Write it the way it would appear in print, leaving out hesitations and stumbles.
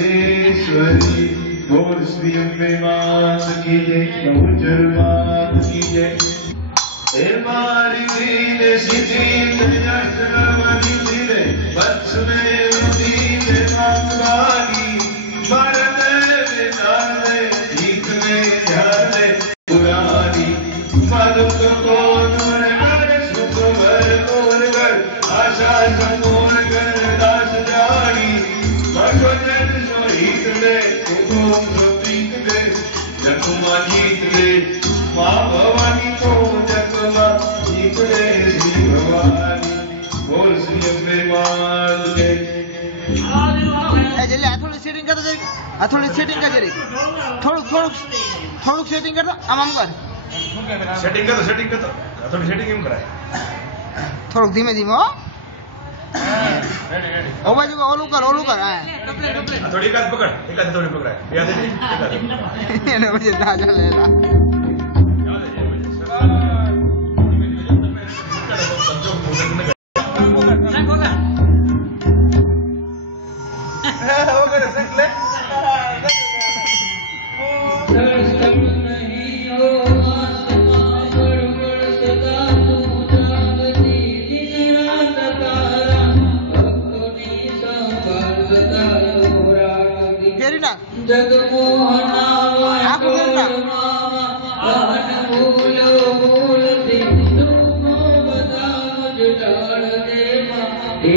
ईश्वरी बोल श्री अम्बे मात की जय, बहुचर मात की जय। हे मारी दीन सिद्धि अष्टनवनी दिले वत्स में दीन मांगवानी भरत विधान दे ठीक में ध्यान दे पुरानी मधुक को दूर कर सुख भर तोर कर आशा समोर कर दास जानी भगवजन सोहित दे कुकुम प्रीत दे जकुमा जीत दे माँ भवानी को जकुमा जीत दे श्री भवानी बोल श्री अम्बे मात के थोड़ी सेटिंग कर दो, थोड़ी सेटिंग कर जरी, थोड़ुक सेटिंग कर दो, आम कर सेटिंग कर दो थोड़ी सेटिंग केम कराय थोड़ुक धीमे धीमे हो ओ बाजू को ओलू कर हां थोड़ी एक हाथ पकड़, एक हाथ थोड़ी पकड़ाय याद है એને પછી ના ચાલેલા जगमोहना भूल भूल दे तुमको बता मुझ डाल दे